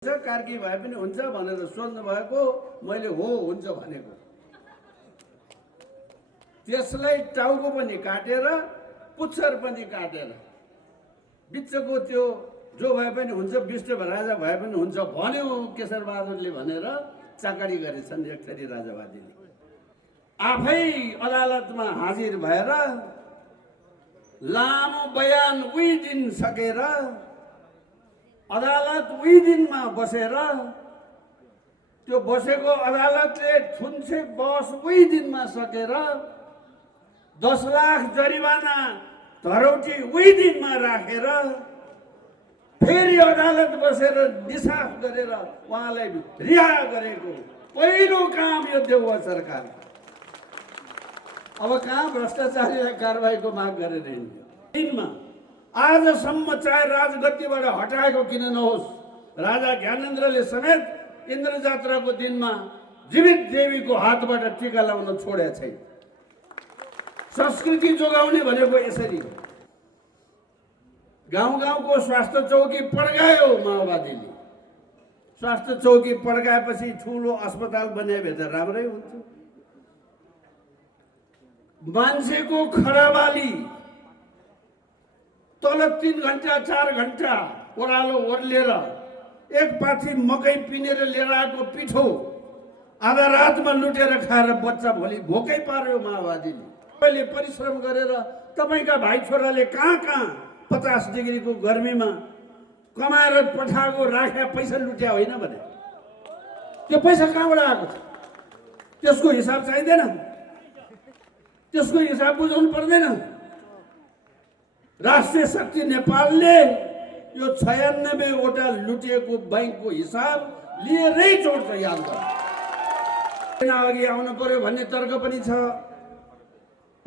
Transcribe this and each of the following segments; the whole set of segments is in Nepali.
कार्की भए पनि हुन्छ भनेर सोध्नु भएको, मैले हो हुन्छ भनेको। त्यसलाई टाउको पनि काटेर पुच्छर पनि काटेर बिचको त्यो जो भए पनि हुन्छ, विष्णु राजा भए पनि हुन्छ भन्यो केशर बहादुरले भनेर चाकरी गरेछन् एक थरी राजावादीले। आफै अदालतमा हाजिर भएर लामो बयान उही दिन सकेर अदालत उही दिनमा बसेर त्यो बसेको अदालतले थुन्से बस उही दिनमा सकेर 10 लाख जरिवाना धरौटी उही दिनमा राखेर फेरि अदालत बसेर निसाफ गरेर उहाँलाई रिहा गरेको पहिलो काम यो देउवा सरकार। अब कहाँ भ्रष्टाचारीलाई कारबाहीको माग गरेर हिँड्यो। दिनमा आजसम्म चाहे राजगद्दीबाट हटाएको किन नहोस्, राजा ज्ञानेन्द्रले समेत इन्द्र जात्राको दिनमा जीवित देवीको हातबाट टीका लाउन छोडेको छैन। संस्कृति जोगाउने भनेको यसरी हो। गाउँ गाउँको स्वास्थ्य चौकी पड्कायो माओवादीले। स्वास्थ्य चौकी पड्काएपछि ठुलो अस्पताल बनाए भए त राम्रै हुन्थ्यो। मान्छेको खराबाली तल 3 घण्टा 4 घण्टा ओह्रालो ओर्लेर एक पाथी मकै पिनेर लिएर आएको पिठो आधा रातमा लुटेर खाएर बच्चा भोलि भोकै पार्यो माओवादीले। तपाईँले परिश्रम गरेर तपाईँका भाइ छोराले कहाँ कहाँ 50 डिग्रीको गर्मीमा कमाएर पठाएको राख्या पैसा लुट्या होइन भने त्यो पैसा कहाँबाट आएको छ? त्यसको हिसाब चाहिँदैन? त्यसको हिसाब बुझाउनु पर्दैन? राष्ट्रिय शक्ति नेपालले यो 96 वटा लुटिएको बैंकको हिसाब लिएरै छोड्छ। याद गर्नु अघि आउनु पर्यो भन्ने तर्क पनि छ।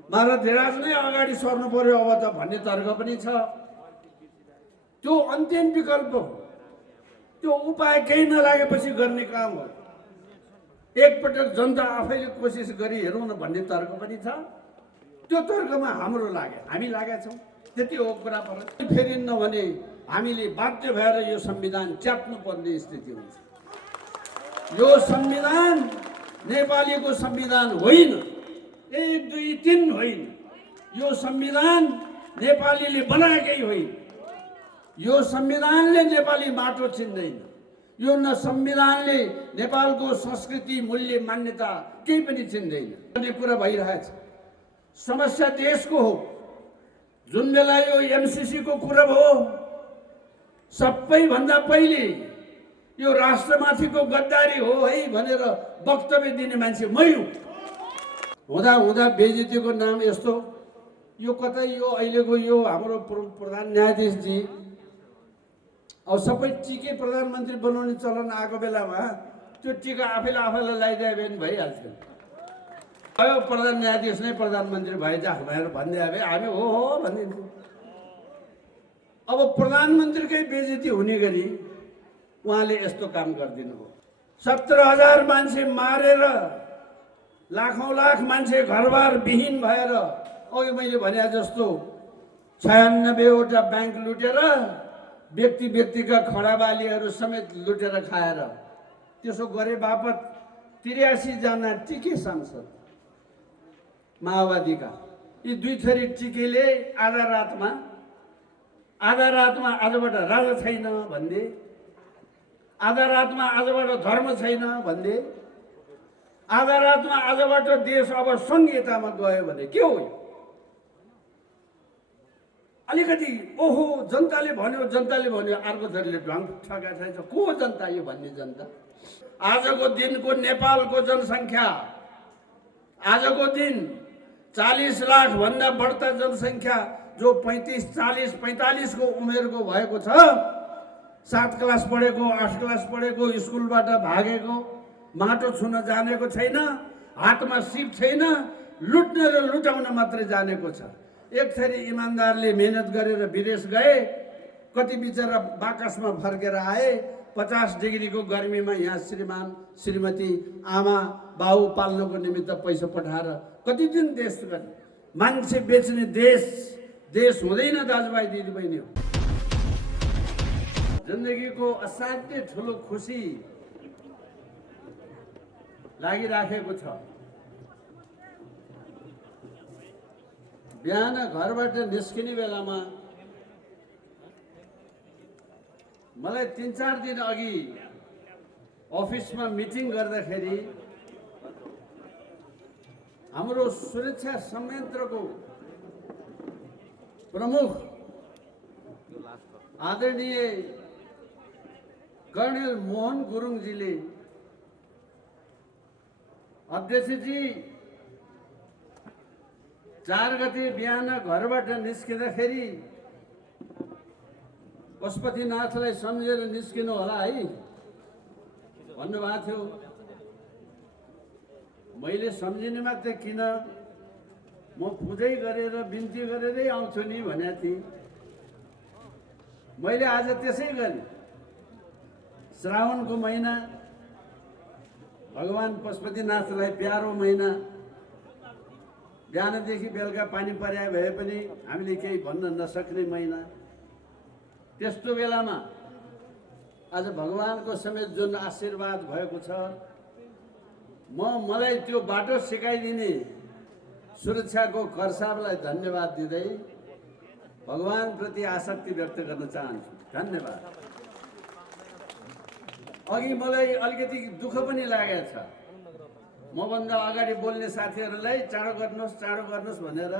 महारथ नै अगाडि सर्नु पर्यो अब त भन्ने तर्क पनि छ। त्यो अन्तिम विकल्प हो। त्यो उपाय केही नलागेपछि गर्ने काम हो। एकपटक जनता आफैले कोसिस गरी हेरौँ न भन्ने तर्क पनि छ। त्यो तर्कमा हाम्रो लाग्यो, हामी लागेका छौँ, त्यति हो कुरा पर। फेरि नभने हामीले बाध्य भएर यो संविधान च्याप्नु पर्ने स्थिति हुन्छ। यो संविधान नेपालीको संविधान होइन, 1 2 3 होइन। यो संविधान नेपालीले बनाएकै होइन। यो संविधानले नेपाली माटो चिन्दैन। यो न संविधानले नेपालको संस्कृति मूल्य मान्यता केही पनि चिन्दैन। भन्ने कुरा भइरहेछ। समस्या देशको हो। जुन बेला यो एमसीसी को कुरा भयो, सबैभन्दा पहिले यो राष्ट्रमाथिको गद्दारी हो है भनेर वक्तव्य दिने मान्छे मै हुँ। हुँदा हुँदा बेइज्जतीको नाम यस्तो यो कतै यो अहिलेको यो हाम्रो प्रधान न्यायाधीश जी अब सबै टिके प्रधानमन्त्री बनाउने चलन आएको बेलामा त्यो टिका आफैलाई लगाइदिए भने भइहाल्थ्यो। अब प्रधान न्यायाधीश नै प्रधानमन्त्री भइजास् भनेर भनिदिए भए हामी हो भनिदिन्थ्यौँ। अब प्रधानमन्त्रीकै बेइज्जती हुने गरी उहाँले यस्तो काम गरिदिनु हो। 17,000 मान्छे मारेर लाखौं लाख मान्छे घरबार विहीन भएर अघि मैले भने जस्तो 96 वटा बैंक लुटेर व्यक्तिका खडाबालीहरू समेत लुटेर खाएर त्यसो गरे बापत 83 जना टिके सांसद माओवादीका यी 2 थरी टिकेले आधा रातमा आजबाट राजा छैन भन्दै, आधा रातमा आजबाट धर्म छैन भन्दै, आधा रातमा आजबाट देश अब संहितामा गयो भने के हो? अलिकति ओहो जनताले भन्यो अर्को थरीले ढङ ठगाएको छ। को जनता यो भन्ने जनता? आजको दिनको नेपालको जनसङ्ख्या आजको दिन 40 लाख भन्दा बढ्ता जनसङ्ख्या जो 35 40 45 को उमेरको भएको छ, 7 क्लास पढेको 8 क्लास पढेको स्कुलबाट भागेको, माटो छुन जानेको छैन, हातमा सिप छैन, लुट्न र लुटाउन मात्रै जानेको छ। एक थरी इमानदारले मेहनत गरेर विदेश गए, कति बिचरा बाकसमा फर्केर आए, 50 डिग्रीको गर्मीमा यहाँ श्रीमान श्रीमती आमा बाउ पाल्नको निमित्त पैसा पठाएर कति दिन देश गर्ने? मान्छे बेच्ने देश हुँदैन दाजुभाइ दिदीबहिनी हो। जिन्दगीको असाध्यै ठुलो खुसी लागिराखेको छ। बिहान घरबाट निस्किने बेलामा मलाई 3-4 दिन अघि अफिसमा मिटिङ गर्दाखेरि हाम्रो सुरक्षा संयन्त्रको प्रमुख आदरणीय कर्णेल मोहन गुरुङजीले अध्यक्षजी 4 गते बिहान घरबाट निस्किँदाखेरि पशुपतिनाथलाई सम्झेर निस्किनु होला है भन्नुभएको थियो। मैले सम्झिने मात्रै किन, म पूजै गरेर बिन्ती गरेरै आउँछु नि भनेको थिएँ। मैले आज त्यसै गरेँ। श्रावणको महिना, भगवान पशुपतिनाथलाई प्यारो महिना, बिहानदेखि बेलुका पानी पर्या भए पनि हामीले केही भन्न नसक्ने महिना। त्यस्तो बेलामा आज भगवानको समेत जुन आशीर्वाद भएको छ, मलाई त्यो बाटो सिकाइदिने सुरक्षाको कर्साबलाई धन्यवाद दिँदै भगवान प्रति आसक्ति व्यक्त गर्न चाहन्छु। धन्यवाद। अघि मलाई अलिकति दुःख पनि लागेको छ। मभन्दा अगाडि बोल्ने साथीहरूलाई चाँडो गर्नुहोस् भनेर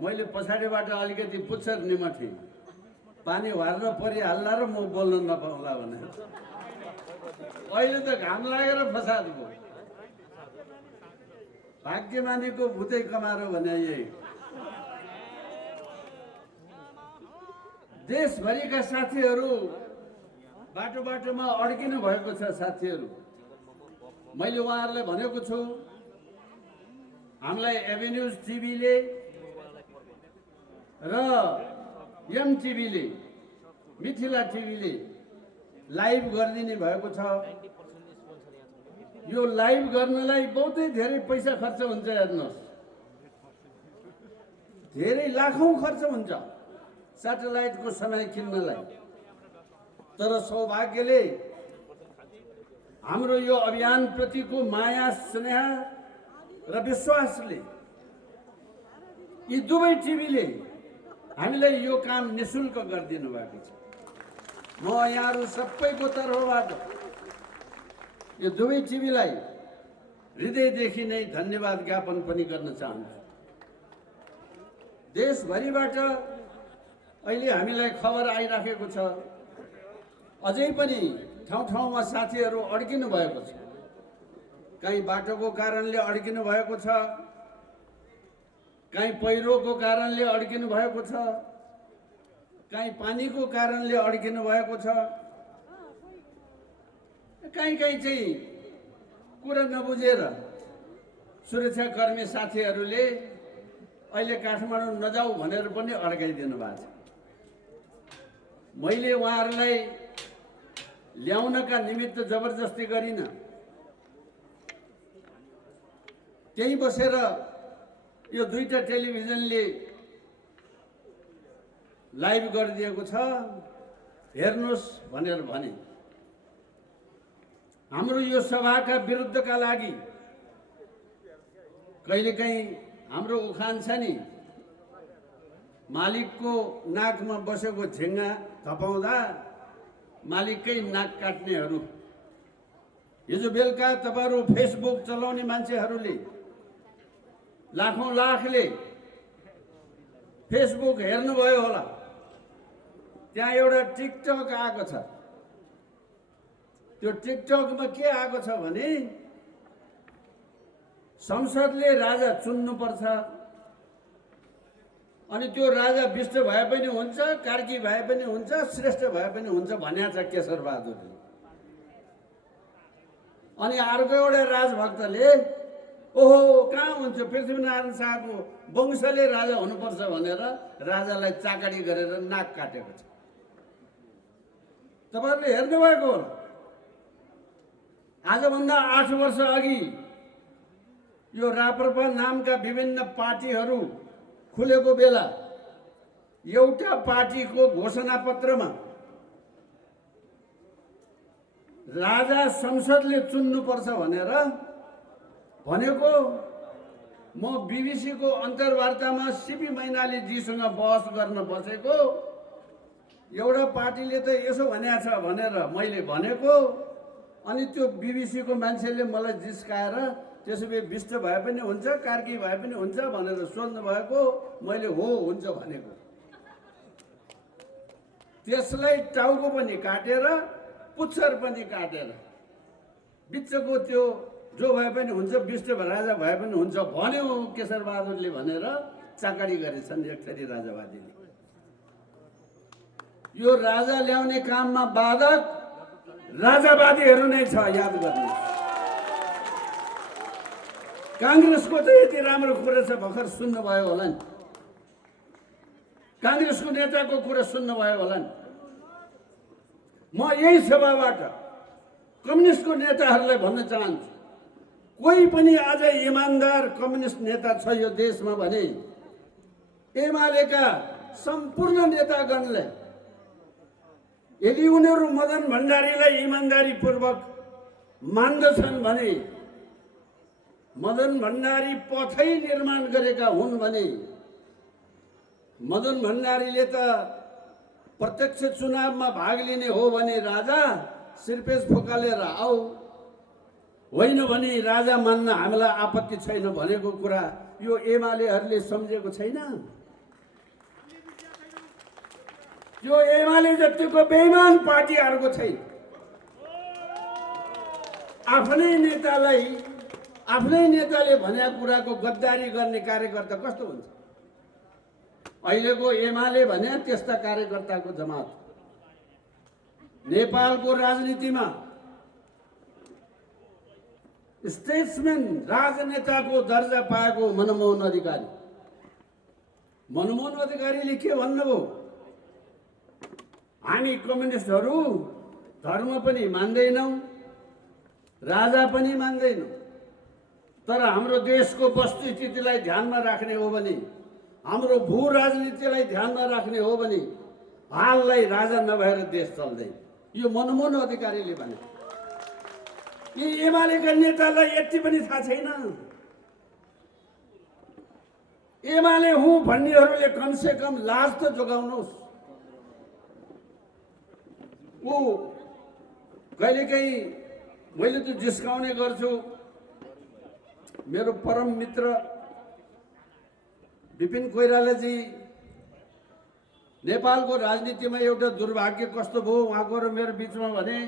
मैले पछाडिबाट अलिकति पुच्छर निमठेँ। पानी हार्न परिहाल्ला र म बोल्न नपाउला भनेर। अहिले त घाम लागेर फसाद भयो। भाग्यमानीको भूतै कमारो भने यही। देशभरिका साथीहरू बाटोमा अड्किनु भएको छ। साथीहरू, मैले उहाँहरूलाई भनेको छु, हामीलाई एभेन्यूज टिभीले र एमटिभीले, मिथिला टिभीले लाइभ गरिदिने भएको छ। यो लाइभ गर्नलाई बहुतै धेरै पैसा खर्च हुन्छ। हेर्नुहोस्, धेरै लाखौं खर्च हुन्छ स्याटेलाइटको समय किन्नलाई। तर सौभाग्यले हाम्रो यो अभियान प्रतिको माया, स्नेह र विश्वासले यी दुवै टिभीले हामीलाई यो काम निशुल्क गरिदिनु भएको छ। म यहाँहरू सबैको तर्फबाट यो दुवै टिभीलाई हृदयदेखि नै धन्यवाद ज्ञापन पनि गर्न चाहन्छु। देशभरिबाट अहिले हामीलाई खबर आइराखेको छ, अझै पनि ठाउँ-ठाउँमा साथीहरू अड्किनु भएको छ। कहीँ बाटोको कारणले अड्किनु भएको छ, कहीँ पहिरोको कारणले अड्किनु भएको छ, कहीँ पानीको कारणले अड्किनु भएको छ, कहीँ चाहिँ कुरा नबुझेर सुरक्षाकर्मी साथीहरूले अहिले काठमाडौँ नजाऊ भनेर पनि अड्काइदिनु भएको छ। मैले उहाँहरूलाई ल्याउनका निमित्त जबरजस्ती गरिनँ। त्यही बसेर यो दुईटा टेलिभिजनले लाइभ गरिदिएको छ, हेर्नुहोस् भनेर भने। हाम्रो यो सभाका विरुद्धका लागि कहिलेकाहीँ हाम्रो उखान छ नि, मालिकको नाकमा बसेको झिङ्गा थपाउँदा मालिककै नाक काट्नेहरू। हिजो बेलुका तपाईहरू फेसबुक चलाउने मान्छेहरूले लाखौं लाखले फेसबुक हेर्नुभयो होला। त्यहाँ एउटा टिकटक आएको छ। त्यो टिकटकमा के आएको छ भने संसदले राजा चुन्नुपर्छ, अनि त्यो राजा विष्ट भए पनि हुन्छ, कार्की भए पनि हुन्छ, श्रेष्ठ भए पनि हुन्छ भन्या छ केशर बहादुरले। अनि अर्को एउटा राजभक्तले ओहो कहाँ हुन्छ, पृथ्वीनारायण शाहको वंशले राजा हुनुपर्छ भनेर राजालाई चाकडी गरेर नाक काटेको छ। तपाईहरुले हेर्नुभएको होला। आजभन्दा 8 वर्ष अघि यो राप्रपा नामका विभिन्न पार्टीहरू खुलेको बेला एउटा पार्टीको घोषणा पत्रमा राजा संसदले चुन्नुपर्छ भनेर भनेको म बीबीसीको अन्तर्वार्तामा सीपी मैनालीजीसँग बहस गर्न बसेको एउटा पार्टीले त यसो भनेको छ भनेर मैले भनेको अनि त्यो बीबीसीको मान्छेले मलाई जिस्काएर त्यसो भए विष्ट भए पनि हुन्छ कार्की भए पनि हुन्छ भनेर सोध्नु भएको मैले हो हुन्छ भनेको त्यसलाई टाउको पनि काटेर पुच्छर पनि काटेर बिचको त्यो जो भए पनि हुन्छ विष्ट राजा भए पनि हुन्छ भन्यो केशरबहादुरले भनेर चाकडी गरेछन् एकथरी राजावादीले यो राजा ल्याउने काममा बाधक राजावादीहरू नै छ याद गर्नु कांग्रेसको त यति राम्रो कुरा छ भर्खर सुन्नुभयो होला नि कांग्रेसको नेताको कुरा सुन्नुभयो होला नि म यही सभाबाट कम्युनिस्टको नेताहरूलाई भन्न चाहन्छु कोही पनि आज इमानदार कम्युनिस्ट नेता छ यो देशमा भने एमालेका सम्पूर्ण नेतागणले यदि उनीहरू मदन भण्डारीलाई इमानदारीपूर्वक मान्दछन् भने मदन भण्डारी पथै निर्माण गरेका हुन् भने मदन भण्डारीले त प्रत्यक्ष चुनावमा भाग लिने हो भने राजा सिरपेज फुकालेर आऊ होइन भने राजा मान्न हामीलाई आपत्ति छैन भनेको कुरा यो एमालेहरूले सम्झेको छैन यो एमाले जतिको बेइमान पार्टी अर्को छैन आफ्नै नेताले भनेको कुराको गद्दारी गर्ने कार्यकर्ता कस्तो हुन्छ अहिलेको एमाले भने त्यस्ता कार्यकर्ताको जमात नेपालको राजनीतिमा स्टेट्सम्यान राजनेताको दर्जा पाएको मनमोहन अधिकारीले के भन्नुभयो हामी कम्युनिस्टहरू धर्म पनि मान्दैनौं राजा पनि मान्दैनौं तर हाम्रो देशको वस्तुस्थितिलाई ध्यानमा राख्ने हो भने हाम्रो भू राजनीतिलाई ध्यानमा राख्ने हो भने हाललाई राजा नभएर देश चल्दैन यो मनमोहन अधिकारीले भने यी एमालेका नेतालाई यति पनि थाहा छैन एमाले हुँ भन्नेहरूले कमसे कम लाज त जोगाउनुहोस् ऊ कहिलेकाहीँ मैले त जिस्काउने गर्छु मेरो परम मित्र विपिन कोइरालाजी नेपालको राजनीतिमा एउटा दुर्भाग्य कस्तो भयो उहाँको र मेरो बीचमा भने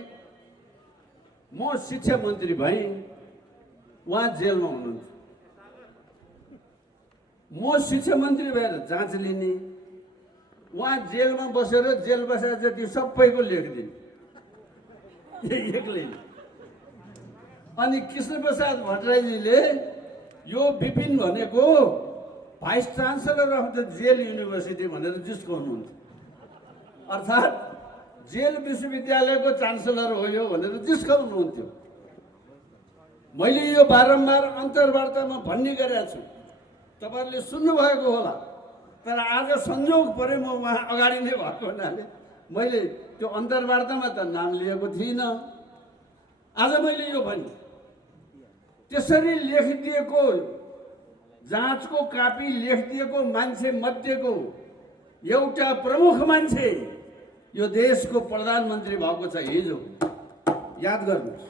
म शिक्षा मन्त्री भएँ उहाँ जेलमा हुनुहुन्थ्यो म शिक्षा मन्त्री भएर जाँच लिने उहाँ जेलमा बसेर जेल बसा जति सबैको लेखिदिने एक्लै अनि कृष्णप्रसाद भट्टराईजीले यो विपिन भनेको vice chancellor of the jail university भनेर जिस्काउनुहुन्छ अर्थात् जेल विश्वविद्यालयको चान्सलर हो यो भनेर जिस्काउनुहुन्थ्यो मैले यो बारम्बार अन्तर्वार्तामा भन्ने गरेको छु तपाईहरुले सुन्नुभएको होला तर आज संयोग परे म उहाँ अगाडि नै भएको हुनाले मैले त्यो अन्तर्वार्तामा त नाम लिएको थिइनँ आज मैले यो भने त्यसरी लेखिदिएको जाँचको कापी लेखिदिएको मान्छे मध्येको एउटा प्रमुख मान्छे यो देशको प्रधानमन्त्री भएको छ हिजो याद गर्नुहोस्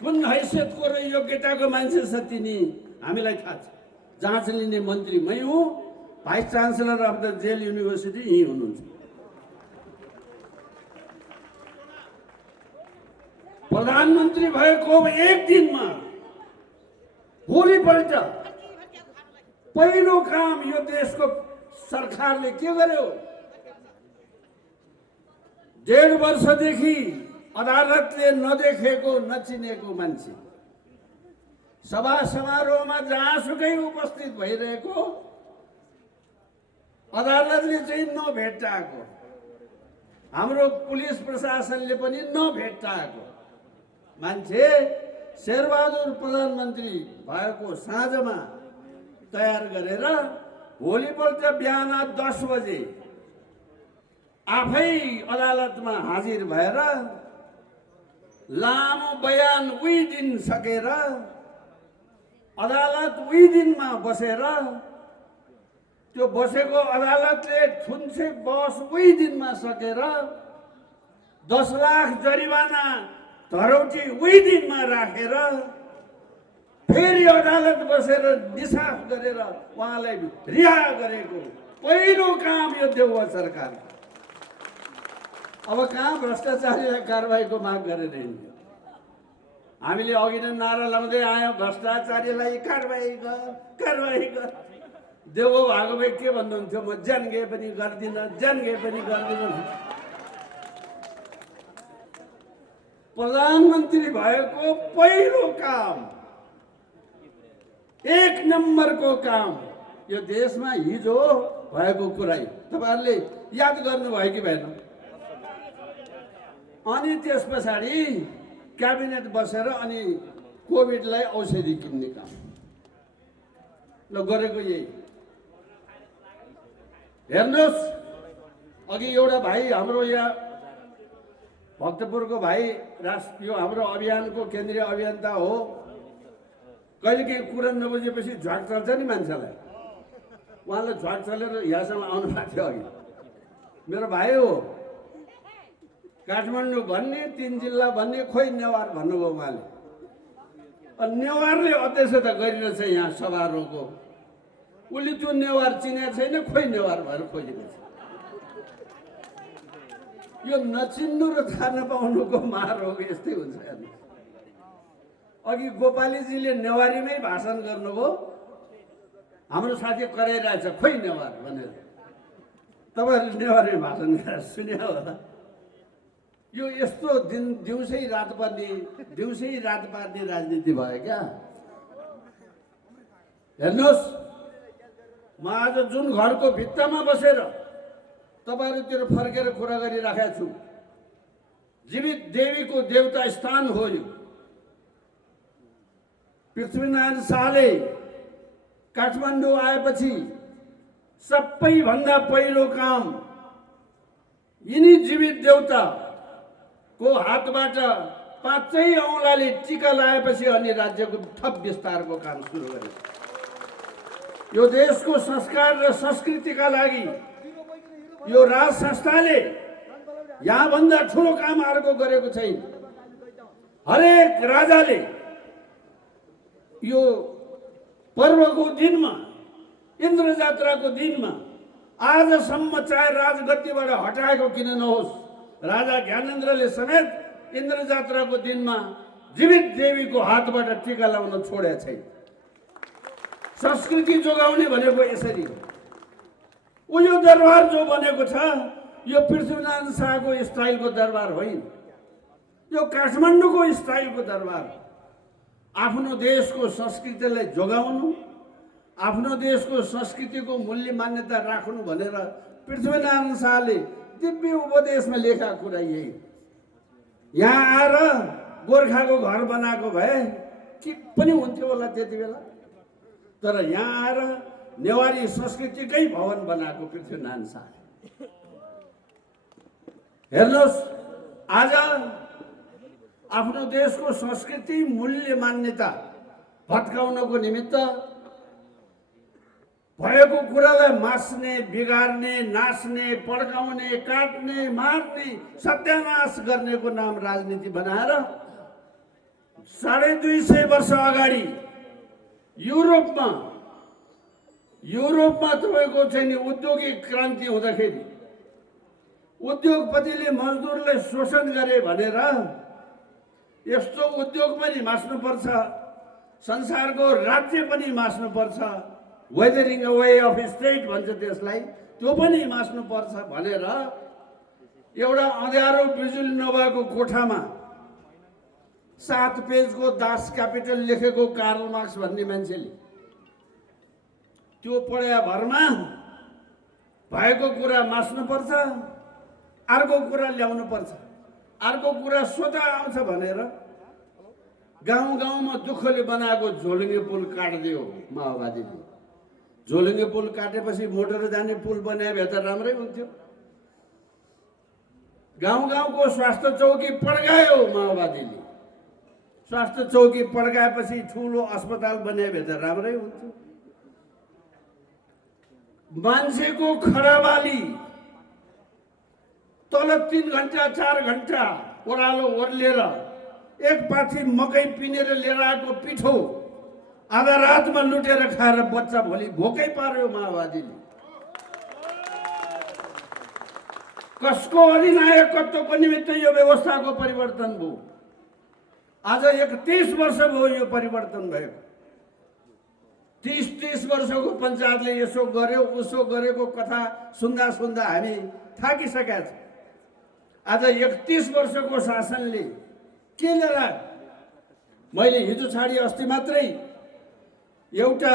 कुन हैसियतको र योग्यताको मान्छे छ तिनी हामीलाई थाहा छ जाँच लिने मन्त्री मै हुँ vice chancellor of the jail university यही हुनुहुन्छ प्रधानमन्त्री भएको एक दिनमा भोलिपल्ट पहिलो काम यो देशको सरकारले के गर्यो 1.5 वर्षदेखि अदालतले नदेखेको नचिनेको मान्छे सभा समारोहमा जहाँसुकै उपस्थित भइरहेको अदालतले चाहिँ नभेट्टाएको हाम्रो पुलिस प्रशासनले पनि नभेट्टाएको मान्छे शेरबहादुर प्रधानमन्त्री भएको साँझमा तयार गरेर भोलिपल्ट बिहान 10 बजे आफै अदालतमा हाजिर भएर लामो बयान उही दिन सकेर अदालत उही दिनमा बसेर त्यो बसेको अदालतले थुन्से बहस उही दिनमा सकेर 10 लाख जरिवाना धरौटी उही दिनमा राखेर फेरि अदालत बसेर निसाफ गरेर उहाँलाई रिहा गरेको पहिलो काम यो देउवा सरकार। अब कहाँ भ्रष्टाचारीलाई कारबाहीको माग गरेर हिँड्यो। हामीले अघि नै नारा लाउँदै आयौँ, भ्रष्टाचारीलाई कारबाही गर। देउवा भएको भए के भन्नुहुन्थ्यो, म ज्यान गए पनि गर्दिनँ। प्रधानमन्त्री भएको पहिलो काम, 1 नम्बरको काम यो देशमा हिजो भएको कुरा तपाईहरुले याद गर्नुभयो कि भएन? अनि त्यस पछाडि क्याबिनेट बसेर अनि कोभिडलाई औषधि किन्ने काम ल गरेको यही। हेर्नुहोस्, अघि एउटा भाइ हाम्रो यहाँ भक्तपुरको भाइ यो हाम्रो अभियानको केन्द्रीय अभियन्ता हो। कहिले केही कुरा नबुझेपछि झ्वाक चल्छ नि मान्छेलाई, उहाँलाई झ्वाक चलेर यहाँसम्म आउनु भएको थियो। अघि मेरो भाइ हो, काठमाडौँ भन्ने 3 जिल्ला भन्ने खोइ नेवार भन्नुभयो उहाँले। अनि नेवारले अध्यक्षता गरिरहेछ यहाँ समारोहको। उसले त्यो नेवार चिनेको छैन, खोइ नेवार भएर खोजिरहेछ। यो नचिन्नु र थाहा नपाउनुको मार हो, यस्तै हुन्छ। अघि गोपालीजीले नेवारीमै भाषण गर्नुभयो, हाम्रो साथी कराइरहेछ खोइ नेवार भनेर। तपाईँहरूले नेवारीमै भाषण गरेर सुन्यो होला। यो यस्तो दिउँसै रात पार्ने राजनीति भयो क्या। हेर्नुहोस्, म आज जुन घरको भित्तामा बसेर तपाईहरुतिर फर्केर कुरा गरिराखेको छु, जीवित देवीको देवता स्थान हो यो। पृथ्वीनारायण शाहले काठमाडौँ आएपछि सबैभन्दा पहिलो काम यिनी जीवित देवता को हातबाट 5 औँलाले टीका लगाएपछि अनि राज्यको थप विस्तारको काम सुरु गरे। यो देशको संस्कार र संस्कृतिका लागि यो राज संस्थाले यहाँ भन्दा ठुलो काम अर्को गरेको छैन। हरेक राजाले यो पर्वको दिनमा, इन्द्र जात्राको दिनमा आजसम्म चाहे राजगद्दीबाट हटाएको किन नहोस्, राजा ज्ञानेन्द्रले समेत इन्द्र जात्राको दिनमा जीवित देवीको हातबाट टीका लगाउन छोडेको छैन। संस्कृति जोगाउने भनेको यसरी हो। यो दरबार जो बनेको छ, यो पृथ्वीनारायण शाहको स्टाइलको दरबार होइन, यो काठमाडौँको स्टाइलको दरबार। आफ्नो देशको संस्कृतिलाई जोगाउनु, आफ्नो देशको संस्कृतिको मूल्य मान्यता राख्नु भनेर पृथ्वीनारायण शाहले दिव्य उपदेशमा लेखा कुरा यही। यहाँ आएर गोर्खाको घर बनाएको भए के पनि हुन्थ्यो होला त्यति बेला, तर यहाँ आएर नेवारी संस्कृतिकै भवन बनाएको पृथ्वीनारायण शाहले। हेर्नुहोस्, आज आफ्नो देशको संस्कृति मूल्य मान्यता भत्काउनको निमित्त भएको कुरालाई मास्ने, बिगार्ने, नाच्ने, पड्काउने, काट्ने, मार्ने, सत्यानाश गर्नेको नाम राजनीति बनाएर 250 वर्ष अगाडि युरोपमा तपाईँको चाहिँ औद्योगिक क्रान्ति हुँदाखेरि उद्योगपतिले मजदुरलाई शोषण गरे भनेर यस्तो उद्योग पनि मास्नुपर्छ, संसारको राज्य पनि मास्नुपर्छ, withering away of state भन्छ त्यसलाई, त्यो पनि मास्नुपर्छ भनेर एउटा अँध्यारो बिजुली नभएको कोठामा 7 पेजको दास क्यापिटल लेखेको कार्ल मार्क्स भन्ने मान्छेले त्यो पढ्या भरमा भएको कुरा मास्नुपर्छ, अर्को कुरा ल्याउनु पर्छ, अर्को कुरा स्वतः आउँछ भनेर गाउँ गाउँमा दुःखले बनाएको झोलुङ्गे पुल काट्दियो माओवादीले। झोलुङ्गे पुल काटेपछि मोटर जाने पुल बनाए भए त राम्रै हुन्थ्यो। गाउँ गाउँको स्वास्थ्य चौकी पड्कायो माओवादीले। स्वास्थ्य चौकी पड्काएपछि ठुलो अस्पताल बनाए त राम्रै हुन्थ्यो। मान्छेको खराबाली तल 3 घन्टा 4 घन्टा ओह्रालो ओर्लेर एक पाथी मकै पिनेर लिएर आएको पिठो आधा रातमा लुटेर खाएर बच्चा भोलि भोकै पार्यो माओवादीले। कसको अधिनायकत्वको निमित्त यो व्यवस्थाको परिवर्तन भयो। आज 31 वर्ष भयो यो परिवर्तन भएको। 30 वर्षको पञ्चायतले यसो गर्यो उसो गरेको कथा सुन्दा सुन्दा हामी थाकिसकेका छौँ। आज 31 वर्षको शासनले के लिएर आयो? मैले हिजो छाडी अस्ति मात्रै एउटा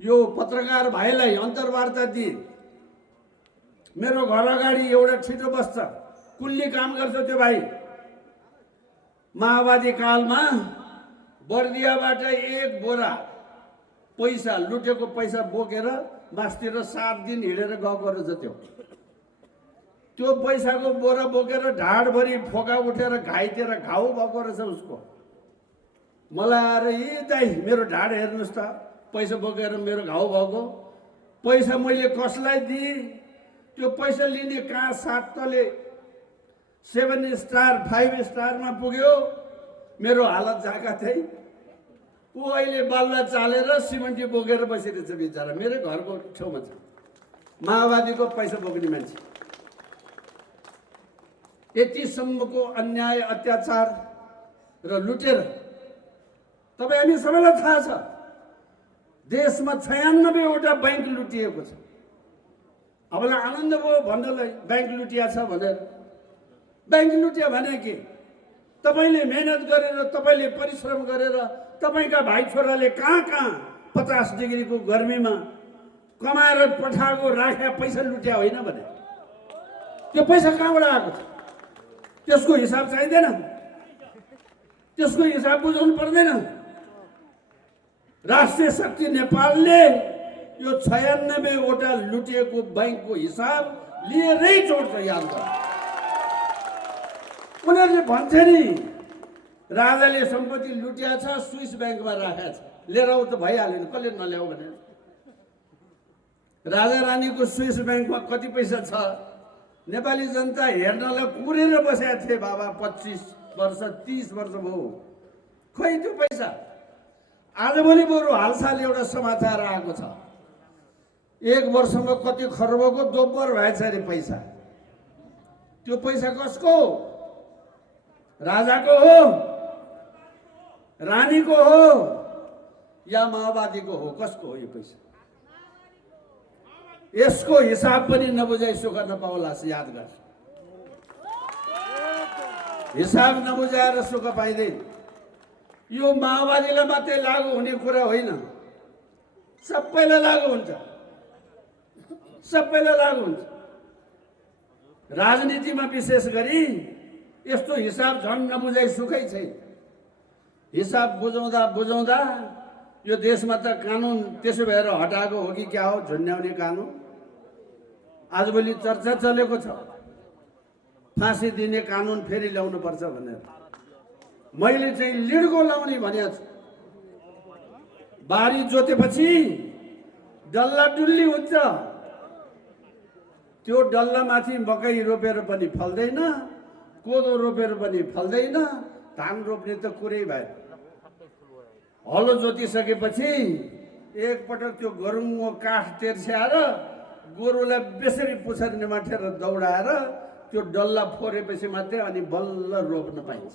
यो पत्रकार भाइलाई अन्तर्वार्ता दिए। मेरो घर अगाडि एउटा छिटो बस्छ, कुल्ली काम गर्छ त्यो भाइ। माओवादी कालमा बर्दियाबाट 1 बोरा पैसा लुटेको पैसा बोकेर मास्तिर 7 दिन हिँडेर गएको रहेछ। त्यो पैसाको बोरा बोकेर ढाडभरि फोका उठेर घाइतेर घाउ भएको रहेछ उसको। मलाई आएर यी दाइ मेरो ढाड हेर्नुहोस् त, पैसा बोकेर मेरो घाउ भएको। पैसा मैले कसलाई दिएँ? त्यो पैसा लिने कहाँ 7 तले 7 स्टार 5 स्टारमा पुग्यो। मेरो हालत जाका थिए। ऊ अहिले बल्ल चालेर सिमेन्टी बोकेर बसिरहेछ बिचरा, मेरो घरको छेउमा छ। माओवादीको पैसा बोक्ने मान्छे। यतिसम्मको अन्याय अत्याचार र लुटेर तपाईँ हामी सबैलाई थाहा छ देशमा 96 वटा बैंक लुटिएको छ। अबलाई आनन्द भयो भन्नलाई बैंक लुटिया छ भनेर। बैंक लुट्यो भने के? तपाईले मेहनत गरेर, तपाईले परिश्रम गरेर, तपाईका भाइ छोराले कहाँ 50 डिग्रीको गर्मीमा कमाएर पठाएको राख्या पैसा लुट्या होइन भने त्यो पैसा कहाँबाट आएको छ? त्यसको हिसाब चाहिँदैन? त्यसको हिसाब बुझाउनु पर्दैन? राष्ट्रिय शक्ति नेपालले यो 96 वटा लुटिएको बैंकको हिसाब लिएरै छोड्छ। याद गर्नु। उनीहरूले भन्छ नि राजाले सम्पत्ति लुट्या छ, स्विस बैंकमा राखेको छ, लिएर आउ त भइहाल्यो नि, कसले नल्याऊ भने। राजा रानीको स्विस बैंकमा कति पैसा छ? नेपाली जनता हेर्नलाई कुरेर बसेका थिए बाबा। 25 वर्ष 30 वर्ष भयो, खै त्यो पैसा। आजभोलि बरु हालसाल एउटा समाचार आएको छ, 1 वर्षमा कति खर्बको दोब्बर भएछ अरे पैसा। त्यो पैसा कसको? राजाको हो, रानीको हो या माओवादीको हो? कसको हो यो पैसा? यसको हिसाब पनि नबुझाइ सुख नपाउला। याद गर, हिसाब नबुझाएर सुख पाइँदैन। यो माओवादीलाई मात्रै लागू हुने कुरा होइन, सबैलाई लागू हुन्छ। सबैलाई लागू हुन्छ। राजनीतिमा विशेष गरी यस्तो हिसाब झन् नबुझाइ सुखै छैन। हिसाब बुझाउँदा बुझाउँदा यो देशमा त कानुन त्यसो भएर हटाएको हो कि क्या हो? झुन्ड्याउने कानुन। आजभोलि चर्चा चलेको छ फाँसी दिने कानुन फेरि ल्याउनु पर्छ भनेर। मैले चाहिँ लिडको लाउने भनेको छु। बारी जोतेपछि डल्ला डुल्ली हुन्छ। त्यो डल्लामाथि मकै रोपेर पनि फल्दैन, कोदो रोपेर पनि फल्दैन, धान रोप्ने त कुरै भएन। हलो जोतिसकेपछि एकपटक त्यो गरुङको काठ तेर्स्याएर गोरुलाई बेसरी पुछारीमा माठेर दौडाएर त्यो डल्ला फोरेपछि मात्रै अनि बल्ल रोप्न पाइन्छ।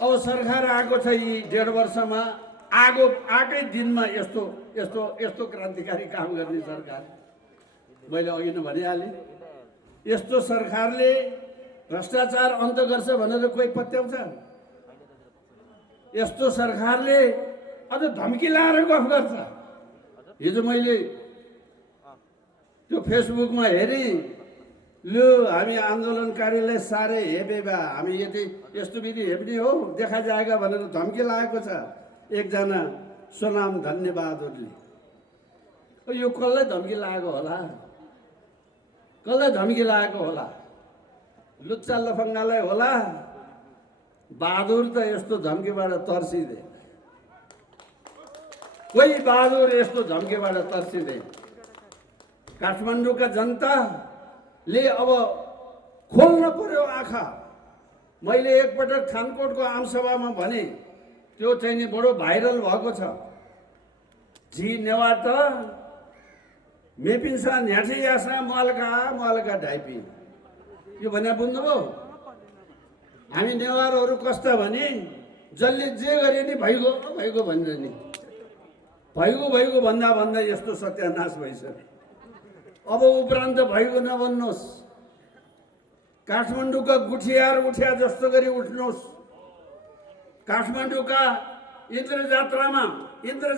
अब सरकार आएको छ यी 1.5 वर्षमा, आएकै दिनमा यस्तो यस्तो यस्तो क्रान्तिकारी काम गर्ने सरकार। मैले अघि नै भनिहालेँ, यस्तो सरकारले भ्रष्टाचार अन्त गर्छ भनेर कोही पत्याउँछ? यस्तो सरकारले अझ धम्की लाएर गफ गर्छ। हिजो मैले त्यो फेसबुकमा हेरेँ, लु हामी आन्दोलनकारीलाई साह्रै हेपे बा, हामी यस्तो विधि हेप्ने हो देखा जाएगा भनेर धम्की लागेको छ एकजना सोनाम धन्यबहादुरले। यो कसलाई धम्की लागेको होला? कसलाई धम्की लागेको होला? लुच्चा लफङ्गालाई होला? बहादुर त यस्तो धम्कीबाट तर्सिँदैन। कोही बहादुर यस्तो धम्कीबाट तर्सिँदैन। काठमाडौँका जनताले अब खोल्न पर्यो आँखा। मैले एकपटक थानकोटको आमसभामा भने, त्यो चाहिँ नि बडो भाइरल भएको छ। झी नेवार त मेपिन्सा न्याठी यासा मलका ढाइपी, यो भने बुझ्नुभयो? हामी नेवारहरू कस्ता भने जसले जे गरे नि भइगयो भइगयो भनेर नि, भइगयो भन्दा भन्दा यस्तो सत्यानाश भइसक्यो। अब उपरान्त भइगयो नभन्नुहोस्। काठमाडौँका गुठियार उठ्या जस्तो गरी उठ्नुहोस्। काठमाडौँका इन्द्र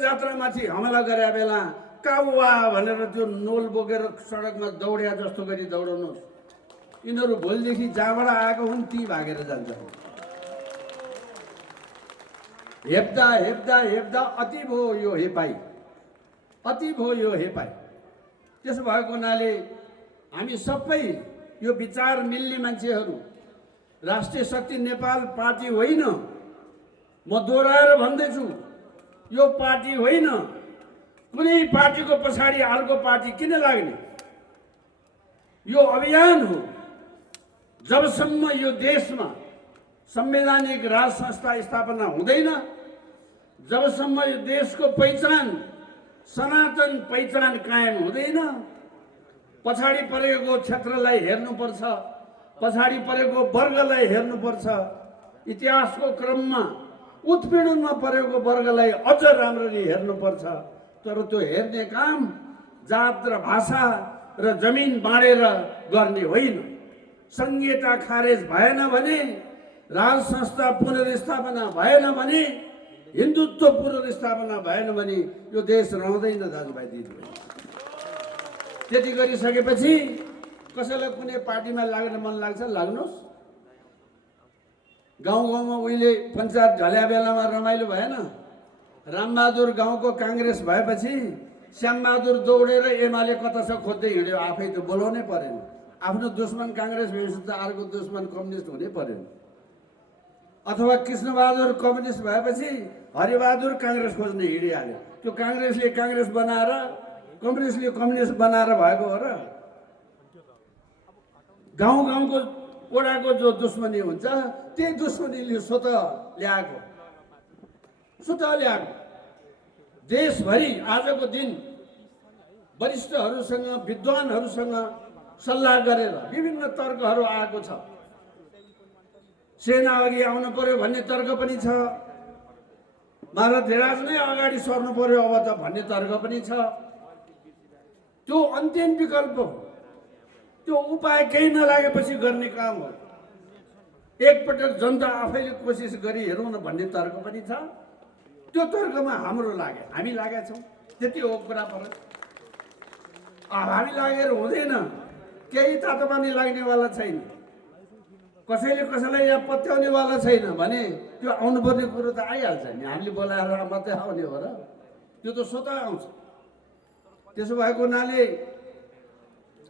जात्रामाथि हमला गरे बेला काउवा भनेर त्यो नोल बोकेर सडकमा दौड्या जस्तो गरी दौडाउनुहोस्। यिनीहरू भोलिदेखि जहाँबाट आएको हुन् ती भागेर जान्छ। हेप्दा हेप्दा हेप्दा अति भयो यो हेपाई, अति भयो यो हेपाई। त्यसो भएको हुनाले हामी सबै यो विचार मिल्ने मान्छेहरू, राष्ट्रिय शक्ति नेपाल पार्टी होइन, म दोहोऱ्याएर भन्दैछु, यो पार्टी होइन। कुनै पार्टीको पछाडि अर्को पार्टी किन लाग्ने? यो अभियान हो। जबसम्म यो देशमा संवैधानिक राज संस्था स्थापना हुँदैन, जबसम्म यो देशको पहिचान, सनातन पहिचान कायम हुँदैन, पछाडि परेको क्षेत्रलाई हेर्नुपर्छ, पछाडि परेको वर्गलाई हेर्नुपर्छ। इतिहासको क्रममा उत्पीडनमा परेको वर्गलाई अझ राम्ररी हेर्नुपर्छ। तर त्यो हेर्ने काम जात र भाषा र जमिन बाँडेर गर्ने होइन। संहिता खारेज भएन भने, राज संस्था पुनर्स्थापना भएन भने, हिन्दुत्व पुनर्स्थापना भएन भने यो देश रहँदैन दाजुभाइ दिदीबहिनी। त्यति गरिसकेपछि कसैलाई कुनै पार्टीमा लाग्न मन लाग्छ लाग्नुहोस्। गाउँ गाउँमा उहिले पञ्चायत ढल्या बेलामा रमाइलो भएन? रामबहादुर गाउँको काङ्ग्रेस भएपछि श्यामबहादुर दौडेर एमाले कता छ खोज्दै हिँड्यो। आफै त बोलाउनै परेन। आफ्नो दुश्मन काङ्ग्रेस भएपछि त अर्को दुश्मन कम्युनिस्ट हुनै परेन। अथवा कृष्णबहादुर कम्युनिस्ट भएपछि हरिबहादुर काङ्ग्रेस खोज्ने हिँडिहाल्यो। त्यो काङ्ग्रेसले काङ्ग्रेस बनाएर, कम्युनिस्टले कम्युनिस्ट बनाएर भएको हो र? गाउँ गाउँको वडाको जो दुश्मनी हुन्छ, त्यही दुश्मनीले स्वतः ल्याएको। देशभरि आजको दिन वरिष्ठहरूसँग, विद्वानहरूसँग सल्लाह गरेर विभिन्न तर्कहरू आएको छ। सेना अघि आउनु पर्यो भन्ने तर्क पनि छ। महाराज नै अगाडि सर्नु पर्यो अब त भन्ने तर्क पनि छ। त्यो अन्तिम विकल्प हो। त्यो उपाय केही नलागेपछि गर्ने काम हो। एकपटक जनता आफैले कोसिस गरी हेरौँ न भन्ने तर्क पनि छ। त्यो तर्कमा हाम्रो लाग्यो, हामी लागेका छौँ, त्यति हो कुरा पर्यो। हामी लागेर हुँदैन। केही तातो पानी लाग्नेवाला छैन, कसैले कसैलाई यहाँ पत्याउनेवाला छैन भने त्यो आउनुपर्ने कुरो त आइहाल्छ नि। हामीले बोलाएर मात्रै आउने हो र? त्यो त स्वतः आउँछ। त्यसो भएको हुनाले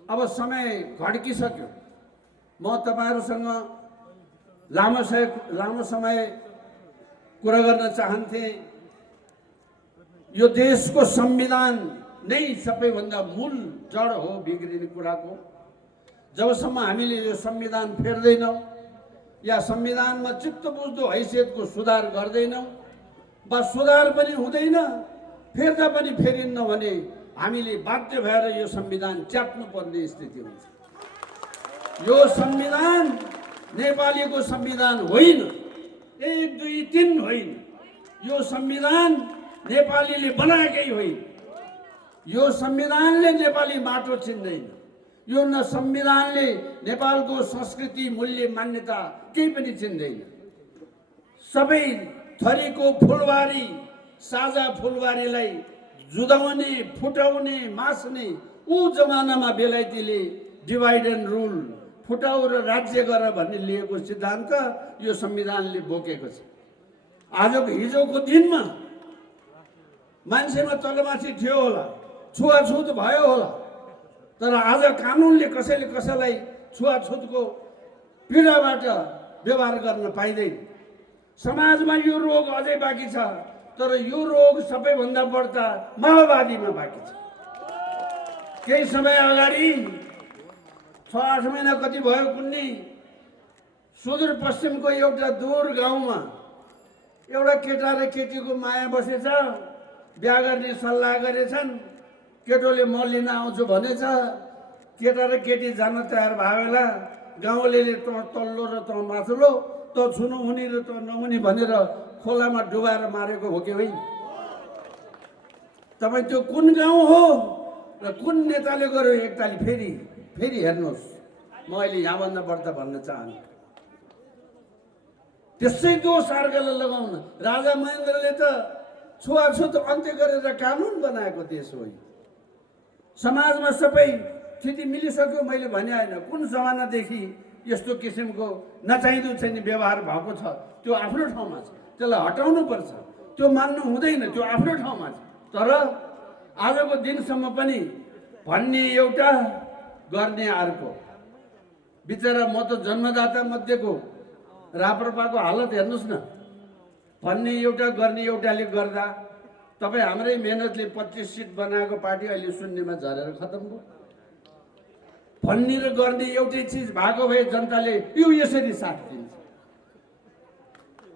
अब समय घड्किसक्यो। म तपाईँहरूसँग लामो समय कुरा गर्न चाहन्थेँ। यो देशको संविधान नै सबैभन्दा मूल जड हो बिग्रिने कुराको। जबसम्म हामीले यो संविधान फेर्दैनौँ या संविधानमा चित्त बुझ्दो हैसियतको सुधार गर्दैनौँ, वा सुधार पनि हुँदैन, फेर्दा पनि फेरिन्न भने हामीले बाध्य भएर यो संविधान च्याप्नु पर्ने स्थिति हुन्छ। यो संविधान नेपालीको संविधान होइन, 1 2 3 होइन। यो संविधान नेपालीले बनाएकै होइन। यो संविधानले नेपाली माटो चिन्दैन। यो न संविधानले नेपालको संस्कृति, मूल्य, मान्यता केही पनि चिन्दैन। सबै थरीको फुलबारी, साझा फुलबारीलाई जुदाउने, फुटाउने, मास्ने ऊ जमानामा बेलायतीले डिभाइड एन्ड रुल, फुटाउ र राज्य गर भन्ने लिएको सिद्धान्त यो संविधानले बोकेको छ। आजको हिजोको दिनमा मान्छेमा तलमाथि थियो होला, छुवाछुत भयो होला, तर आज कानुनले कसैले कसैलाई छुवाछुतको पीडाबाट व्यवहार गर्न पाइँदैन। समाजमा यो रोग अझै बाँकी छ, तर यो रोग सबैभन्दा बढ्ता माओवादीमा बाँकी छ। केही समय अगाडि 6-8 महिना कति भयो कुन्नी सुदूरपश्चिमको एउटा दूर गाउँमा एउटा केटा र केटीको माया बसेछ। बिहा गर्ने सल्लाह गरेछन्। केटोले म लिन आउँछु भनेछ। केटा र केटी जान तयार भयो बेला गाउँलेले त तल्लो र त माथिल्लो, त छुनु हुने र त नहुने भनेर खोलामा डुबाएर मारेको हो कि होइन? तपाईँ त्यो कुन गाउँ हो र कुन नेताले गर्यो एकताली फेरि हेर्नुहोस्। म अहिले यहाँभन्दा बढ्ता भन्न चाहन्छु। त्यसै दोष अर्कालाई लगाउन। राजा महेन्द्रले त छुवाछुत अन्त्य गरेर कानुन बनाएको देश हो। समाजमा सबै स्थिति मिलिसक्यो। मैले भने होइन, कुन जमानादेखि यस्तो किसिमको नचाहिँदो चाहिँ व्यवहार भएको छ त्यो आफ्नो ठाउँमा छ, त्यसलाई हटाउनु पर्छ। त्यो मान्नु हुँदैन, त्यो आफ्नो ठाउँमा छ। तर आजको दिनसम्म पनि भन्ने एउटा गर्ने अर्को। बिचरा म त जन्मदाता मध्येको राप्रपाको हालत हेर्नुहोस् न। भन्ने एउटा गर्ने एउटाले गर्दा तपाईँ हाम्रै मेहनतले 25 सिट बनाएको पार्टी अहिले शून्यमा झरेर खतम भयो। भन्ने र गर्ने एउटै चिज भएको भए जनताले यो यसरी साथ दिन्छ।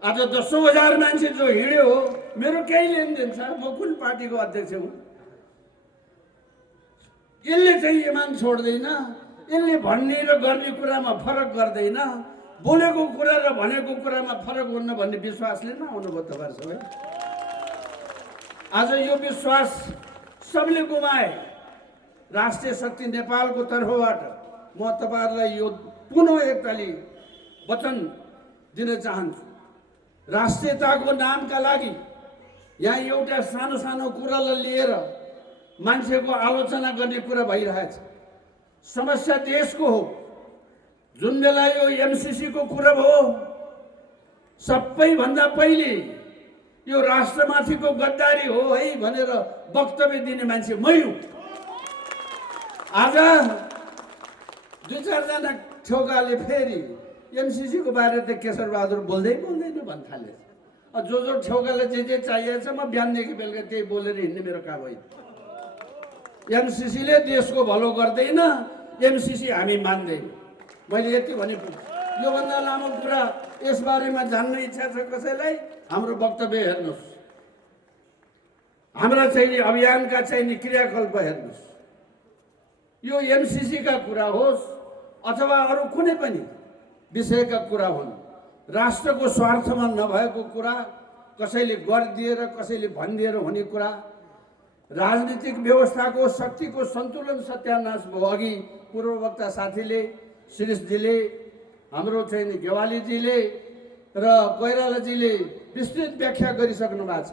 आज 10,000 मान्छे जो हिँड्यो हो, मेरो केही लेनदेन छ, म कुन पार्टीको अध्यक्ष हुँ? यसले चाहिँ इमान छोड्दैन। यसले भन्ने र गर्ने कुरामा फरक गर्दैन। बोलेको कुरा र भनेको कुरामा फरक हुन्न भन्ने विश्वासले नआउनुभयो तपाईहरु सबै। आज यो विश्वास सबले गुमाए। राष्ट्रिय शक्ति नेपालको तर्फबाट म तपाईहरुलाई यो पुनः एकताली वचन दिन चाहन्छु। राष्ट्रियताको नामका लागि यहाँ एउटा सानो सानो कुरालाई लिएर मान्छेको आलोचना गर्ने कुरा भइरहेछ। समस्या देशको हो। जुन बेला यो एमसीसी को कुरा भयो, सबैभन्दा पहिले यो राष्ट्रमाथिको गद्दारी हो है भनेर वक्तव्य दिने मान्छे मै हुँ। आज 2-4 जना ठोकाले फेरि एमसीसी को बारे त केशर बहादुर बोल्दैन भन्न थाले। जो ठोकाले जे चाहिएको छ म बिहानदेखि बेलुका त्यही बोलेर हिँड्ने मेरो काम होइन। एमसीसी ले देशको भलो गर्दैन, एमसीसी हामी मान्दैन। मैले यति भने यो भन्दा लामो कुरा यस बारेमा जान्न इच्छा छ कसैलाई हाम्रो वक्तव्य हेर्नुस्। हाम्रा चाहिँ अभियानका चाहिँ क्रियाकल्प हेर्नुस्। यो एमसीसी का कुरा होस् अथवा अरु कुनै पनि विषयका कुरा हुन्, राष्ट्रको स्वार्थमा नभएको कुरा, कसैले गरिदिएर कसैले भनिदिएर हुने कुरा, राजनीतिक व्यवस्थाको शक्तिको सन्तुलन सत्यानाश भयो। अघि पूर्ववक्ता साथीले शिरीषजीले, हाम्रो चाहिँ गेवालीजीले र कोइरालाजीले विस्तृत व्याख्या गरिसक्नु भएको छ।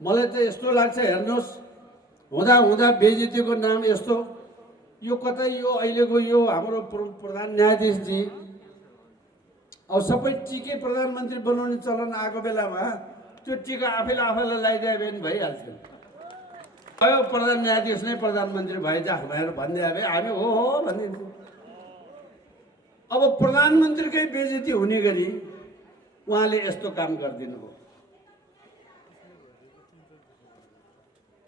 मलाई त यस्तो लाग्छ, हेर्नुहोस्, हुँदा हुँदा बेइज्जतीको नाम यस्तो, यो कतै यो अहिलेको यो हाम्रो प्रधान न्यायाधीशजी अब सबै टिके प्रधानमन्त्री बनाउने चलन आएको बेलामा त्यो टिका आफैलाई लगाइदिए भने भइहाल्थ्यो। अब प्रधान न्यायाधीश नै प्रधानमन्त्री भएछ भनेर भनिदिए भए हामी हो भनिदिन्थ्यौँ। अब प्रधानमन्त्रीकै बेइज्जती हुने गरी उहाँले यस्तो काम गरिदिनु हो।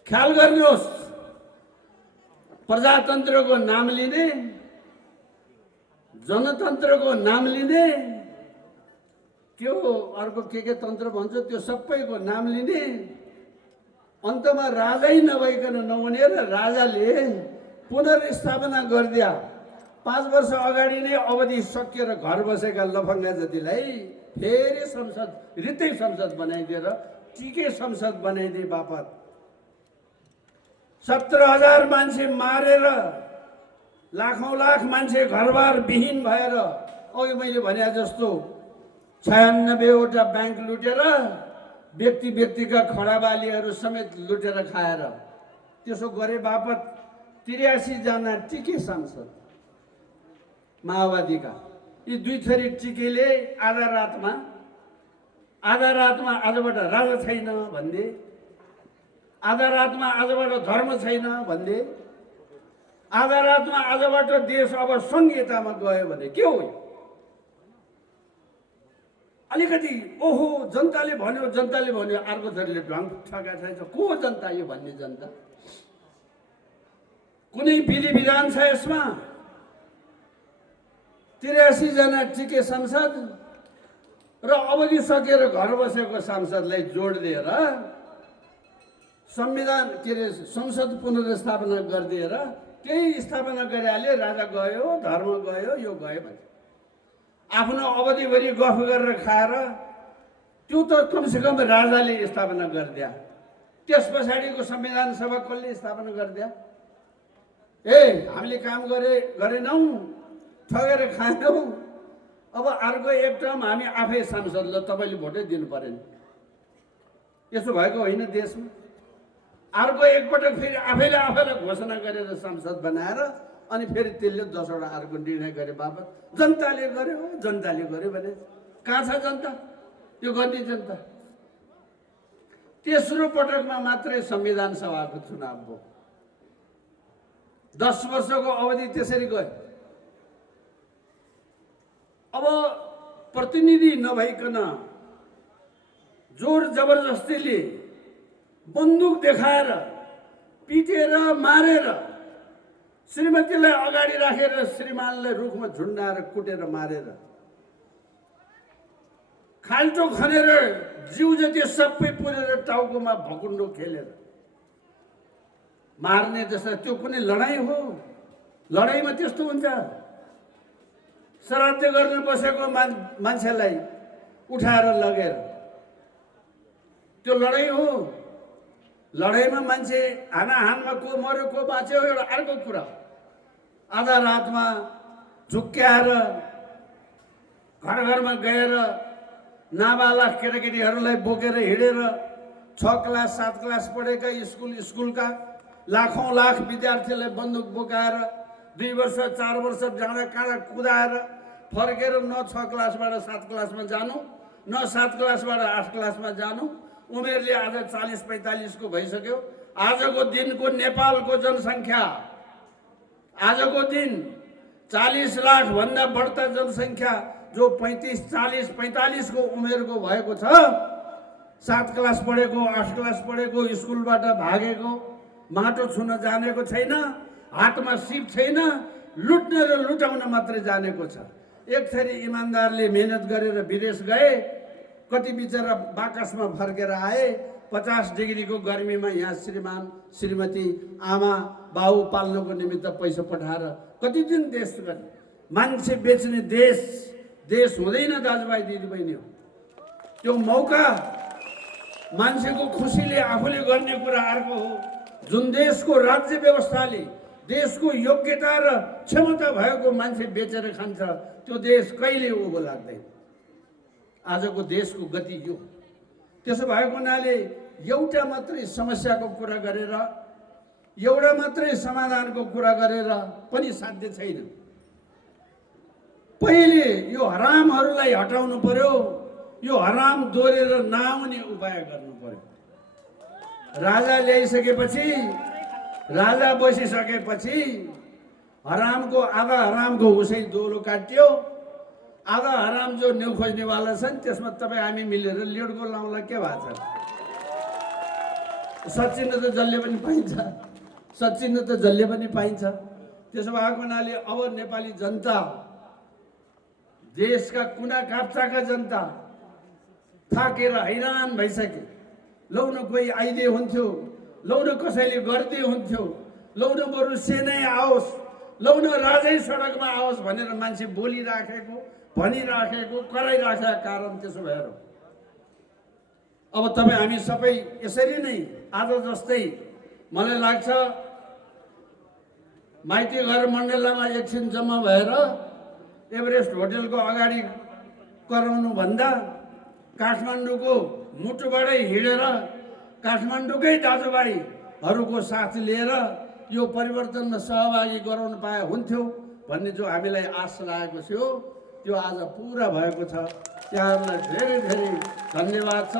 ख्याल गर्नुहोस्, प्रजातन्त्रको नाम लिने, जनतन्त्रको नाम लिने, के हो अर्को के तन्त्र भन्छ त्यो सबैको नाम लिने, अन्तमा राजै नभइकन नहुने र राजाले पुनर्स्थापना गरिदिया 5 वर्ष अगाडि नै अवधि सकिएर घर बसेका लफङ्गा जतिलाई फेरि संसद रित्तै संसद बनाइदिएर टिके संसद बनाइदिए बापत 17,000 मान्छे मारेर लाखौं लाख मान्छे घरबार विहीन भएर अघि मैले भने जस्तो 96वटा बैंक लुटेर व्यक्तिका खडाबालीहरू समेत लुटेर खाएर त्यसो गरे बापत 83 जना टिके सांसद माओवादीका। यी दुई थरी टिकेले आधा रातमा आजबाट राजा छैन भन्दै, आधा रातमा आजबाट धर्म छैन भन्दै, आधा रातमा आजबाट देश अब संहितामा गयो भने के हो? अलिकति ओहो जनताले भन्यो अर्को थरीले ढङ ठगाएको छ। को जनता यो भन्ने जनता? कुनै विधि विधान छ यसमा? 83 जना टिके सांसद र अवधि सकेर घर बसेको सांसदलाई जोड दिएर संविधान के अरे संसद पुनर्स्थापना गरिदिएर केही स्थापना गरिहाल्यो, राजा गयो, धर्म गयो, यो गयो भन्छ। आफ्नो अवधिभरि गफ गरेर खाएर त्यो त कमसेकम राजाले स्थापना गरिदिया। त्यस पछाडिको संविधान सभा कसले स्थापना गरिदिया? हामीले काम गरेनौँ, ठगेर खायौँ, अब अर्को एक टर्म हामी आफै सांसद, ल तपाईँले भोटै दिनु परेन। यसो भएको होइन देशमा। अर्को एकपटक फेरि आफैलाई घोषणा गरेर सांसद बनाएर अनि फेरि त्यसले 10 वटा अर्को निर्णय गरे बापत जनताले गर्यो भने कहाँ छ जनता? त्यो गर्ने जनता। तेस्रो पटकमा मात्रै संविधान सभाको चुनाव भयो। 10 वर्षको अवधि त्यसरी गयो। अब प्रतिनिधि नभइकन जोर जबरजस्तीले बन्दुक देखाएर पिटेर मारेर श्रीमतीलाई अगाडि राखेर श्रीमानलाई रुखमा झुन्डाएर कुटेर मारेर खाल्टो खनेर जिउ जति सबै पुरेर टाउकोमा भकुन्डो खेलेर मार्ने जस्ता त्यो कुनै लडाईँ हो? लडाईँमा त्यस्तो हुन्छ? श्राद्ध गर्न बसेको मान्छेलाई उठाएर लगेर त्यो लडाईँ हो? लडाईँमा मान्छे हानाहानमा को मर्यो को बाँच्यो एउटा अर्को कुरा। आधा रातमा झुक्क्याएर घर घरमा गएर नाबालक केटाकेटीहरूलाई बोकेर हिँडेर 6 क्लास 7 क्लास पढेका स्कुलका लाखौं लाख विद्यार्थीलाई बन्दुक बोकाएर 2 वर्ष 4 वर्ष जाँडा काँडा कुदाएर फर्केर न 6 क्लासबाट 7 क्लासमा जानु, न 7 क्लासबाट 8 क्लासमा जानु। उमेरले आज 40-45 को भइसक्यो। आजको दिनको नेपालको जनसङ्ख्या, आजको दिन 40 लाख भन्दा बढ्ता जनसङ्ख्या जो 35-40-45 को उमेरको भएको छ, 7 क्लास पढेको, 8 क्लास पढेको, स्कुलबाट भागेको, माटो छुन जानेको छैन, हातमा सिप छैन, लुट्न र लुटाउन मात्रै जानेको छ। एक थरी इमानदारले मेहनत गरेर विदेश गए, कति बिचरा बाकसमा फर्केर आए, 50 डिग्रीको गर्मीमा यहाँ श्रीमान श्रीमती आमा बाउ पाल्नको निमित्त पैसा पठाएर कति दिन देश गर्ने? मान्छे बेच्ने देश हुँदैन दाजुभाइ दिदीबहिनी हो। त्यो मौका मान्छेको खुसीले आफूले गर्ने कुरा अर्को हो। जुन देशको राज्य व्यवस्थाले देशको योग्यता र क्षमता भएको मान्छे बेचेर खान्छ, त्यो देश कहिले उँभो लाग्दैन। आजको देशको गति यो। त्यसो भएको हुनाले एउटा मात्रै समस्याको कुरा गरेर, एउटा मात्रै समाधानको कुरा गरेर पनि साध्य छैन। पहिले यो हरामहरूलाई हटाउनु पर्यो, यो हराम दोरेर नआउने उपाय गर्नु पर्यो। राजा ल्याइसकेपछि, राजा बसिसकेपछि हरामको आधा हरामको उसै दोलो काट्यो, आधा हराम जो न्यु खोज्नेवाला छन् त्यसमा तपाईँ हामी मिलेर लिडको लाउँला के भएको छ? सच्चिन त जसले पनि पाइन्छ, सच्चिन त जसले पनि पाइन्छ। त्यसो भएको हुनाले अब नेपाली जनता, देशका कुना काप्चाका जनता थाकेर हैरान भइसके। लौ न कोही आइदिए हुन्थ्यो, लौ न कसैले गरिदिए हुन्थ्यो, लौ न बरु सेनै आओस्, लौ न राजै सडकमा आओस् भनेर मान्छे बोलिराखेको, भनिराखेको, कराइराखेका कारण त्यसो भएर अब तपाईँ हामी सबै यसरी नै आज जस्तै मलाई लाग्छ माइती घर मण्डलामा एकछिन जम्मा भएर एभरेस्ट होटलको अगाडि कराउनु भन्दा काठमाडौँको मुटुबाटै हिँडेर काठमाडौँकै दाजुभाइहरूको साथ लिएर यो परिवर्तनमा सहभागी गराउन पाए हुन्थ्यो भन्ने जो हामीलाई आश लागेको थियो, त्यो आज पुरा भएको छ। त्यहाँहरूलाई धेरै धेरै धन्यवाद छ।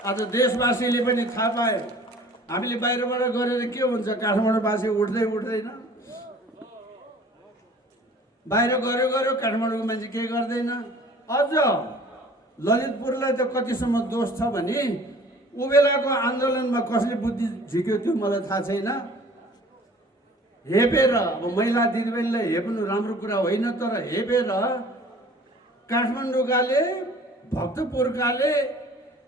आज देशवासीले पनि थाहा पाए हामीले बाहिरबाट गरेर के हुन्छ, काठमाडौँवासी उठ्दैन, बाहिर गऱ्यो गऱ्यो, काठमाडौँको मान्छे केही गर्दैन। अझ ललितपुरलाई त कतिसम्म दोष छ भने ऊ बेलाको आन्दोलनमा कसले बुद्धि झिक्यो त्यो मलाई थाहा छैन। हेपेर, अब महिला दिदीबहिनीलाई हेप्नु राम्रो कुरा होइन, तर हेपेर काठमाडौँकाले, भक्तपुरकाले,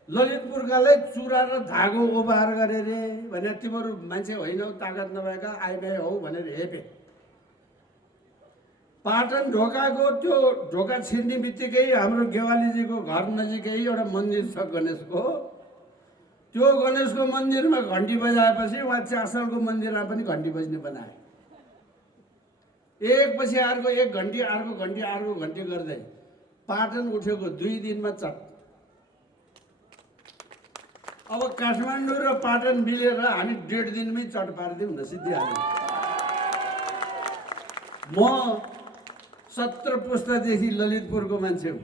ललितपुरकाले चुरा र धागो उपहार गरे रे भनेर तिमीहरू मान्छे होइनौ, तागत नभएका आइमाई हौ भनेर हेपे। पाटन ढोकाको त्यो ढोका छिर्ने बित्तिकै हाम्रो गेवालीजीको घर नजिकै एउटा मन्दिर छ गणेशको। त्यो गणेशको मन्दिरमा घन्टी बजाएपछि उहाँ च्यासलको मन्दिरमा पनि घन्टी बज्ने बनाए। एकपछि अर्को एक घन्टी, अर्को घन्टी, अर्को घन्टी गर्दै पाटन उठेको 2 दिनमा चट। अब काठमाडौँ र पाटन मिलेर हामी 1.5 दिनमै चट पारिदिउँ न, सिद्धिहाल्यो। म 17 पुस्तादेखि ललितपुरको मान्छे हो।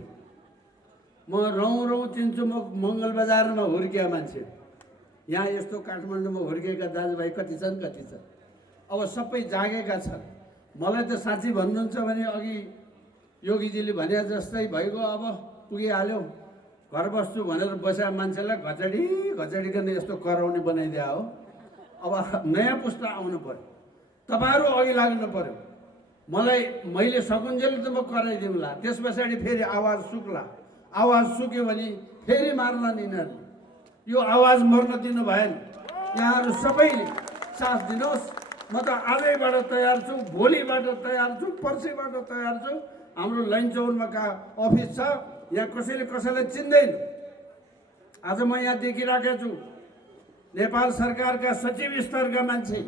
म रौँ चिन्छु, म मङ्गलबजारमा हुर्किया मान्छे। यहाँ यस्तो काठमाडौँमा हुर्केका दाजुभाइ कति छन्, कति छन्। अब सबै जागेका छन्। मलाई त साँच्ची भन्नुहुन्छ भने अघि योगीजीले भने जस्तै भइगयो, अब पुगिहाल्यो, घर बस्छु भनेर बसेका मान्छेलाई घचडी घचडीकन यस्तो कराउने बनाइदिया हो। अब नयाँ पुस्ता आउनु पर्यो, तपाईँहरू अघि लाग्नु पर्यो। मैले सकुन्जेल त म कराइदिउँला, त्यस पछाडि फेरि आवाज सुक्ला। आवाज सुक्यो भने फेरि मार्ला नि यिनीहरूले। यो आवाज मर्न दिनु भएन। यहाँहरू सबैले साथ दिनुहोस्। म त आजैबाट तयार छु, भोलिबाट तयार छु, पर्सिबाट तयार छु। हाम्रो लैनचौरमा अफिस छ, यहाँ कसैले कसैलाई चिन्दैन। आज म यहाँ देखिराखेको छु नेपाल सरकारका सचिव स्तरका मान्छे,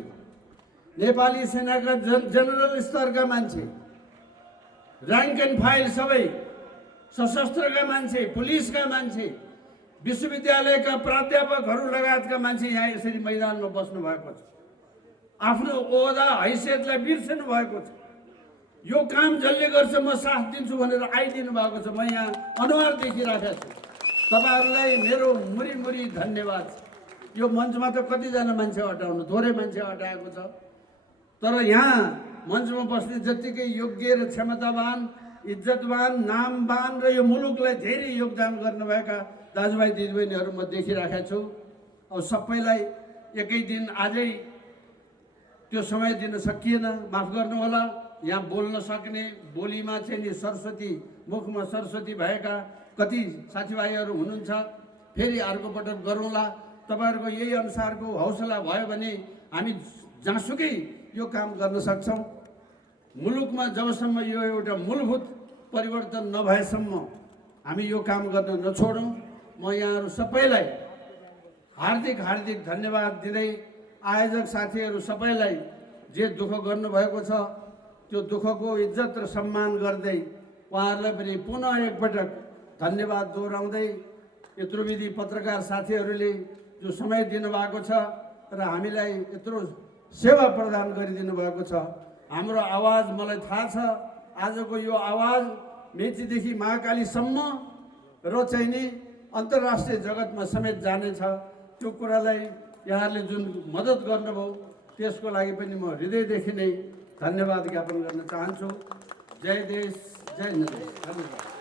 नेपाली सेनाका जनरल स्तरका मान्छे, र्याङ्क एन्ड फाइल सबै, सशस्त्रका मान्छे, पुलिसका मान्छे, विश्वविद्यालयका प्राध्यापकहरू लगायतका मान्छे यहाँ यसरी मैदानमा बस्नु भएको छ। आफ्नो ओहदा हैसियतलाई बिर्सनु भएको छ। यो काम जसले गर्छ म साथ दिन्छु भनेर आइदिनु भएको छ। म यहाँ अनुहार देखिराखेको छु। तपाईँहरूलाई मेरो मुरी धन्यवाद। यो मञ्चमा त कतिजना मान्छे हटाउनु, थोरै मान्छे हटाएको छ, तर यहाँ मञ्चमा बस्ने जत्तिकै योग्य र क्षमतावान, इज्जतवान, नामवान र यो मुलुकलाई धेरै योगदान गर्नुभएका दाजुभाइ दिदीबहिनीहरू म देखिराखेको छु। अब सबैलाई एकै दिन आजै त्यो समय दिन सकिएन, माफ गर्नुहोला। यहाँ बोल्न सक्ने, बोलीमा चाहिँ नि सरस्वती, मुखमा सरस्वती भएका कति साथीभाइहरू हुनुहुन्छ। फेरि अर्को पटक गरौँला। तपाईँहरूको यही अनुसारको हौसला भयो भने हामी जहाँसुकै यो काम गर्न सक्छौँ। मुलुकमा जबसम्म यो एउटा मूलभूत परिवर्तन नभएसम्म हामी यो काम गर्न नछोडौँ। म यहाँहरू सबैलाई हार्दिक धन्यवाद दिँदै, आयोजक साथीहरू सबैलाई जे दुःख गर्नुभएको छ त्यो दुःखको इज्जत र सम्मान गर्दै उहाँहरूलाई पनि पुनः एकपटक धन्यवाद दोहोऱ्याउँदै, यत्रो विधि पत्रकार साथीहरूले जो समय दिनुभएको छ र हामीलाई यत्रो सेवा प्रदान गरिदिनु भएको छ। हाम्रो आवाज मलाई थाहा छ, आजको यो आवाज मेचीदेखि महाकालीसम्म र चाहिँ नि अन्तर्राष्ट्रिय जगतमा समेत जानेछ। त्यो कुरालाई यहाँहरूले जुन मद्दत गर्नुभयो त्यसको लागि पनि म हृदयदेखि नै धन्यवाद ज्ञापन गर्न चाहन्छु। जय देश, जय निर्देश। धन्यवाद।